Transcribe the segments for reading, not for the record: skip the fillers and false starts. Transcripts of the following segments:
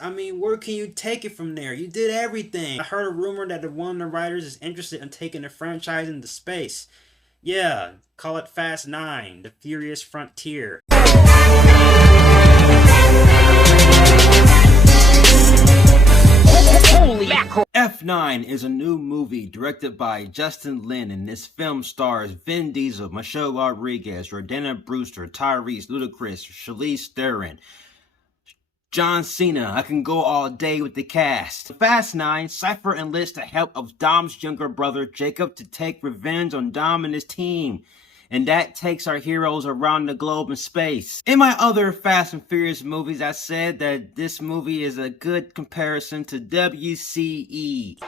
I mean, where can you take it from there? You did everything. I heard a rumor that one of the writers is interested in taking the franchise into space. Yeah, call it Fast 9, The Furious Frontier. Holy mackerel! F9 is a new movie directed by Justin Lin, and this film stars Vin Diesel, Michelle Rodriguez, Jordana Brewster, Tyrese, Ludacris, Charlize Theron, John Cena. I can go all day with the cast. Fast 9, Cipher enlists the help of Dom's younger brother Jakob to take revenge on Dom and his team. And that takes our heroes around the globe in space. In my other Fast and Furious movies, I said that this movie is a good comparison to WCE.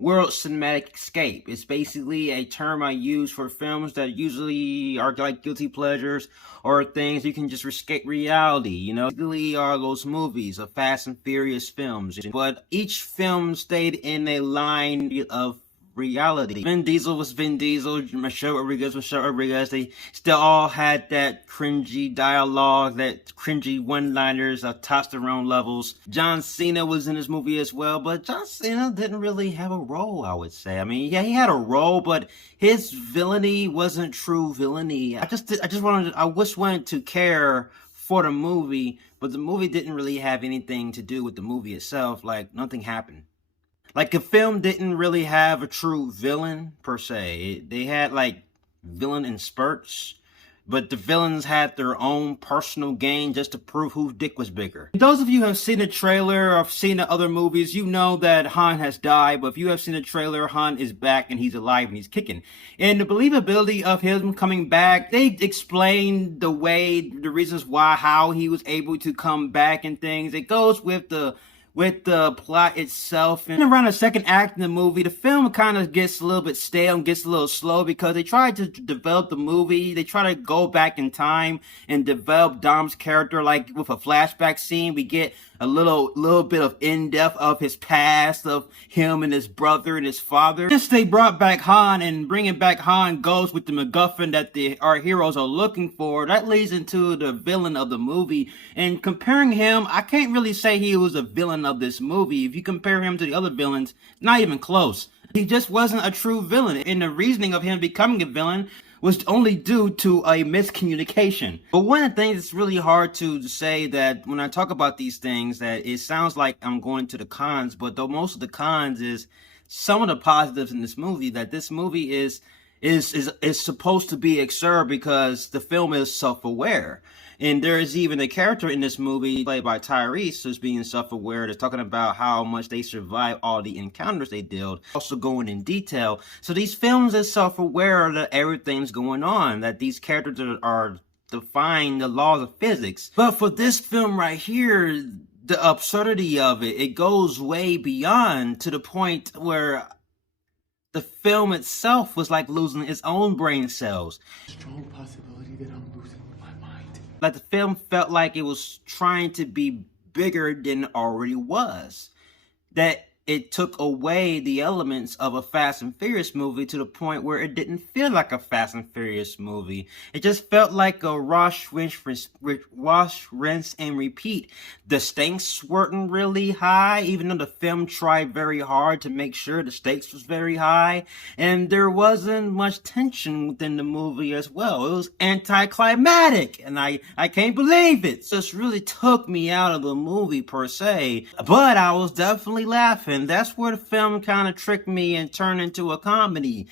World Cinematic Escape. It's basically a term I use for films that usually are like guilty pleasures or things you can just escape reality, you know? Basically are those movies of Fast and Furious films. But each film stayed in a line of reality. Vin Diesel was Vin Diesel, Michelle Rodriguez was Michelle Rodriguez. They still all had that cringy dialogue, that cringy one-liners of testosterone levels. John Cena was in this movie as well, but John Cena didn't really have a role, I would say. I mean, yeah, he had a role, but his villainy wasn't true villainy. I just wanted to care for the movie, but the movie didn't really have anything to do with the movie itself. Like, nothing happened. Like, the film didn't really have a true villain, per se. They had, like, villain in spurts, but the villains had their own personal gain just to prove whose dick was bigger. Those of you who have seen the trailer or have seen the other movies, you know that Han has died, but if you have seen the trailer, Han is back and he's alive and he's kicking. And the believability of him coming back, they explained the reasons why, how he was able to come back and things. It goes with the plot itself. And around the second act in the movie, the film kind of gets a little bit stale and gets a little slow because they try to develop the movie. They try to go back in time and develop Dom's character. Like with a flashback scene, we get a little bit of in-depth of his past, of him and his brother and his father. Since they brought back Han, and bringing back Han goes with the MacGuffin that our heroes are looking for, that leads into the villain of the movie. And comparing him, I can't really say he was a villain of this movie. If you compare him to the other villains, not even close. He just wasn't a true villain, and the reasoning of him becoming a villain was only due to a miscommunication. But one of the things that's really hard to say, that when I talk about these things, that it sounds like I'm going to the cons, but though most of the cons is some of the positives in this movie, that this movie is supposed to be absurd because the film is self-aware. And there is even a character in this movie played by Tyrese who's being self-aware. They're talking about how much they survived all the encounters they dealt, also going in detail. So these films are self-aware that everything's going on, that these characters are defying the laws of physics. But for this film right here, the absurdity of it goes way beyond, to the point where the film itself was like losing its own brain cells. Strong possibility that I'm losing my mind. Like the film felt like it was trying to be bigger than it already was. That it took away the elements of a Fast and Furious movie to the point where it didn't feel like a Fast and Furious movie. It just felt like a wash, rinse, and repeat. The stakes weren't really high, even though the film tried very hard to make sure the stakes was very high. And there wasn't much tension within the movie as well. It was anticlimactic, and I can't believe it. So it really took me out of the movie per se. But I was definitely laughing. That's where the film kind of tricked me and turned into a comedy.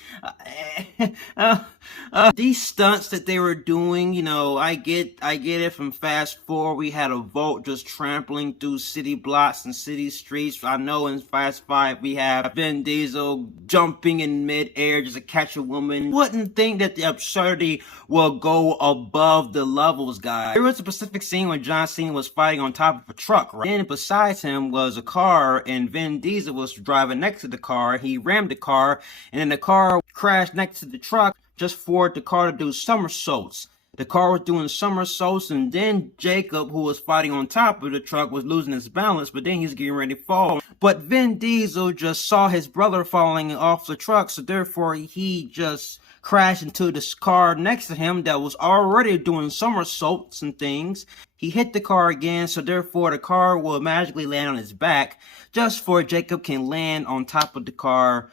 These stunts that they were doing, you know, I get it. From Fast 4, we had a Volt just trampling through city blocks and city streets. I know in Fast 5, we have Vin Diesel jumping in mid-air just to catch a woman. Wouldn't think that the absurdity will go above the levels, guys. There was a specific scene when John Cena was fighting on top of a truck, right? And besides him was a car, and Vin Diesel was driving next to the car. He rammed the car, and then the car crashed next to the truck just for the car to do somersaults. The car was doing somersaults, and then Jakob, who was fighting on top of the truck, was losing his balance, but then he's getting ready to fall. But Vin Diesel just saw his brother falling off the truck, so therefore he just crashed into this car next to him that was already doing somersaults and things. He hit the car again, so therefore the car will magically land on his back, just for Jakob can land on top of the car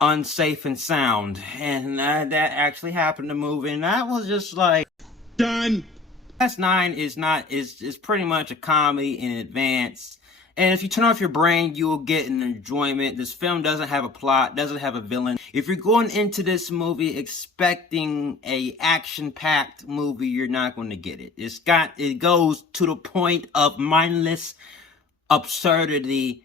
unsafe and sound. And that actually happened in the movie, and that was just like, Done. Fast 9 is pretty much a comedy in advance. And if you turn off your brain, you will get an enjoyment. This film doesn't have a plot, doesn't have a villain. If you're going into this movie expecting a action-packed movie, you're not going to get it. It goes to the point of mindless absurdity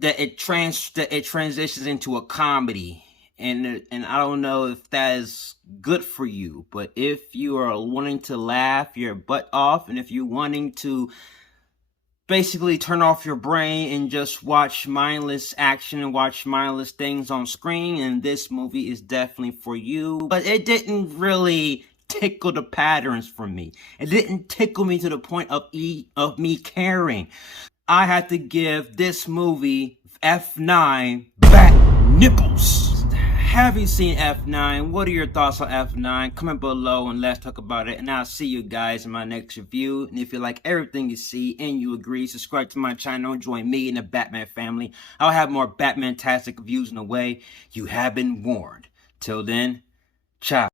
that it transitions into a comedy. And I don't know if that is good for you, but if you are wanting to laugh your butt off, and if you're wanting to basically turn off your brain and just watch mindless action and watch mindless things on screen, and this movie is definitely for you. But it didn't really tickle the patterns for me. It didn't tickle me to the point of me caring. I had to give this movie F9 back nipples. Have you seen F9? What are your thoughts on F9? Comment below and let's talk about it. And I'll see you guys in my next review. And if you like everything you see and you agree, subscribe to my channel. Join me in the Batman family. I'll have more Batman-tastic reviews in the way. You have been warned. Till then, ciao.